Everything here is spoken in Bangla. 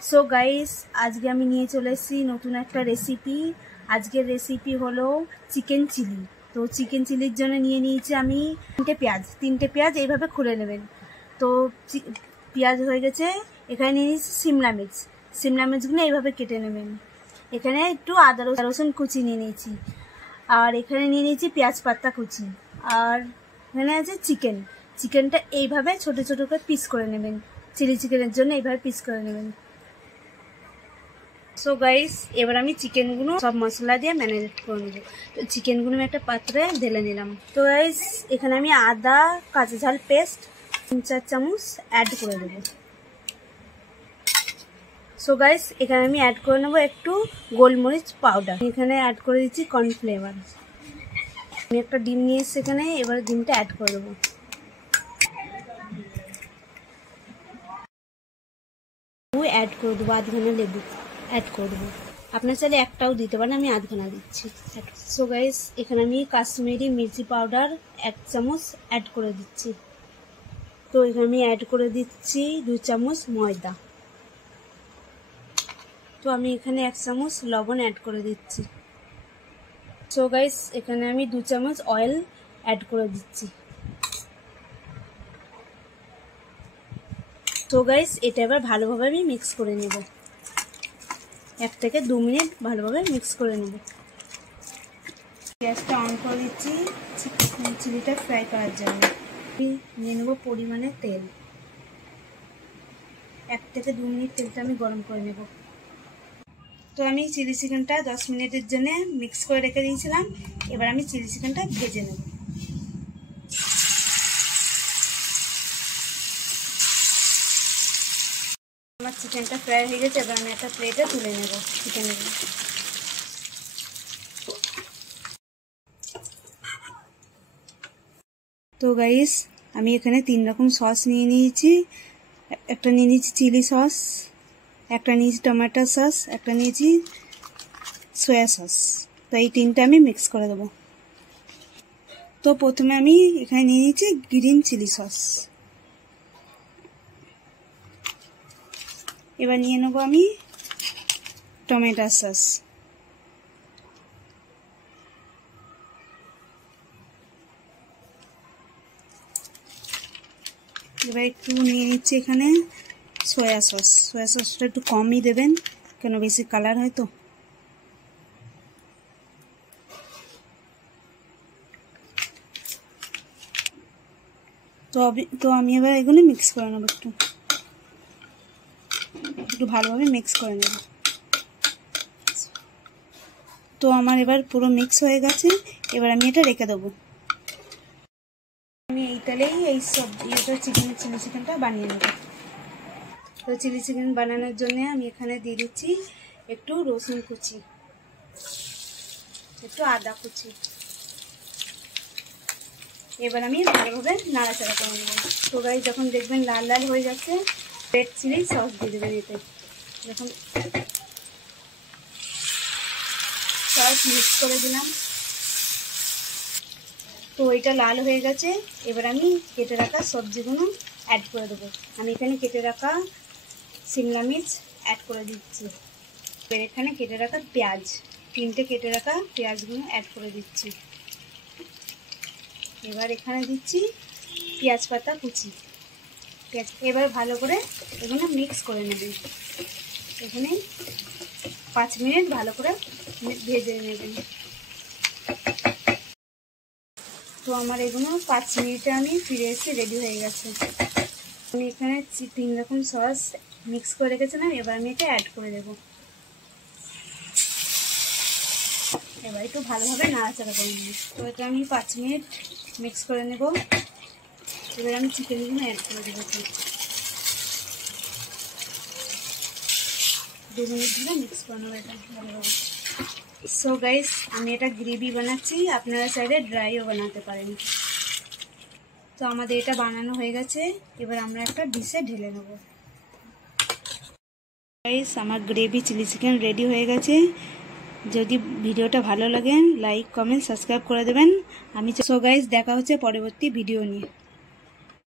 সো গাইস, আজকে আমি নিয়ে চলে এসেছি নতুন একটা রেসিপি। আজকের রেসিপি হলো চিকেন চিলি। তো চিকেন চিলির জন্য নিয়ে নিয়েছি আমি তিনটে পেঁয়াজ এইভাবে খুলে নেবেন। তো পেঁয়াজ হয়ে গেছে। এখানে নিয়ে নিয়েছি সিমলা মির্চগুলো এইভাবে কেটে নেবেন। এখানে একটু আদা রসুন কুচি নিয়ে নিয়েছি, আর এখানে নিয়ে নিয়েছি পেঁয়াজ পাতা কুচি, আর এখানে আছে চিকেনটা এইভাবে ছোট ছোট করে পিস করে নেবেন। চিলি চিকেনের জন্য এইভাবে পিস করে নেবেন। সো গাইস, এবার আমি চিকেনগুলো সব মশলা দিয়ে ম্যারিনেট করে নেবো। তো চিকেনগুলো আমি একটা পাত্রে ঢেলে নিলাম। তো গাইস, এখানে আমি আদা কাঁচা ঝাল পেস্ট 3-4 চামচ অ্যাড করে দেবো। সো গাইস, এখানে আমি অ্যাড করে নেবো একটু গোলমরিচ পাউডার। এখানে অ্যাড করে দিচ্ছি কর্নফ্লেভার। আমি একটা ডিম নিয়ে এসেছি এখানে, এবার ডিমটা অ্যাড করে দেবো। অ্যাড করে দেবো আধখানা লেবু অ্যাড করবো। আপনার চাইলে একটাও দিতে পারেন, আমি আধখানা দিচ্ছি। সো গাইস, এখানে আমি কাশ্মীরি মির্চি পাউডার 1 চামচ অ্যাড করে দিচ্ছি। তো এখানে আমি অ্যাড করে দিচ্ছি 2 চামচ ময়দা। তো আমি এখানে 1 চামচ লবণ অ্যাড করে দিচ্ছি। সো গাইস, এখানে আমি 2 চামচ অয়েল অ্যাড করে দিচ্ছি। তো গাইস, এটা এবার ভালোভাবে আমি মিক্স করে নেব। 1 থেকে 2 মিনিট ভালোভাবে মিক্স করে নেব। গ্যাসটা অন করে দিচ্ছি চিলিটা ফ্রাই করার জন্য। নিয়ে নেব পরিমাণে তেল। 1 থেকে 2 মিনিট তেলটা আমি গরম করে নেব। তো আমি চিলি চিকেনটা 10 মিনিটের জন্য মিক্স করে রেখে দিয়েছিলাম। এবার আমি চিলি চিকেনটা ভেজে নেব। আমার চিকেনটা ফ্রাই হয়ে গেছে। এবার আমি একটা প্লেটে তুলে নেব চিকেনগুলো। তো গাইস, আমি এখানে 3 রকম সস নিয়ে নিয়েছি। একটা নিয়ে নিয়েছি চিলি সস, একটা নিয়েছি টমেটো সস, একটা নিয়েছি সয়া সস। তো এই 3টা আমি মিক্স করে দেবো। তো প্রথমে আমি এখানে নিয়ে নিয়েছি গ্রিন চিলি সস। এবার নিয়ে নেবো আমি টমেটো সস। এবার একটু নিয়ে নিচ্ছি এখানে সয়া সসটা একটু কমই দেবেন, কেন বেশি কালার হয়। তো আমি এবার এগুলো মিক্স করে নেবো। একটু ভালোভাবে মিক্স করে নেব। তো আমার এবার পুরো মিক্স হয়ে গেছে। এবার আমি এটা রেখে দেবো। আমি এই তেলেই এই সব চিলি চিকেনটা বানিয়ে নেব। তো চিলি চিকেন বানানোর জন্য আমি এখানে দিয়ে দিচ্ছি একটু রসুন কুচি, একটু আদা কুচি। এবার আমি ভালোভাবে নাড়াচাড়া করে নেব। তো গাইস, যখন দেখবেন লাল লাল হয়ে যাচ্ছে, রেড চিলি সস দিয়ে দেবেন। এতে যখন সস মিক্স করে দিলাম, তো এটা লাল হয়ে গেছে। এবার আমি কেটে রাখা সবজিগুলো অ্যাড করে দেবো। আমি এখানে কেটে রাখা সিমলা মির্চ অ্যাড করে দিচ্ছি। এবার এখানে কেটে রাখা পেঁয়াজ, 3টে কেটে রাখা পেঁয়াজগুলো অ্যাড করে দিচ্ছি। এবার এখানে দিচ্ছি পেঁয়াজ পাতা কুচি। এবার ভালো করে এখানে মিক্স করে নেবেন। এখানে 5 মিনিট ভালো করে ভেজে নেবেন। তো আমার এগুলো 5 মিনিটে আমি ফিরে এসে রেডি হয়ে গেছে। আমি এখানে 3 রকম সস মিক্স করে রেখেছিলাম। এবার আমি এটা অ্যাড করে দেবো। এবার একটু ভালোভাবে নাড়াচাড়া করে নেব। তো এটা আমি 5 মিনিট মিক্স করে নেব। এবার আমি চিকেনগুলো অ্যাড করে দেবো। 2 মিনিট ধরে মিক্স করে নেবো এটা ভালোভাবে। সো গাইস, আমি এটা গ্রেভি বানাচ্ছি, আপনারা চাইলে ড্রাইও বানাতে পারেন। তো আমাদের এটা বানানো হয়ে গেছে। এবার আমরা একটা ডিশে ঢেলে নেব। গাইস, আমার গ্রেভি চিলি চিকেন রেডি হয়ে গেছে। যদি ভিডিওটা ভালো লাগে লাইক কমেন্ট সাবস্ক্রাইব করে দেবেন। সো গাইস, দেখা হচ্ছে পরবর্তী ভিডিও নিয়ে।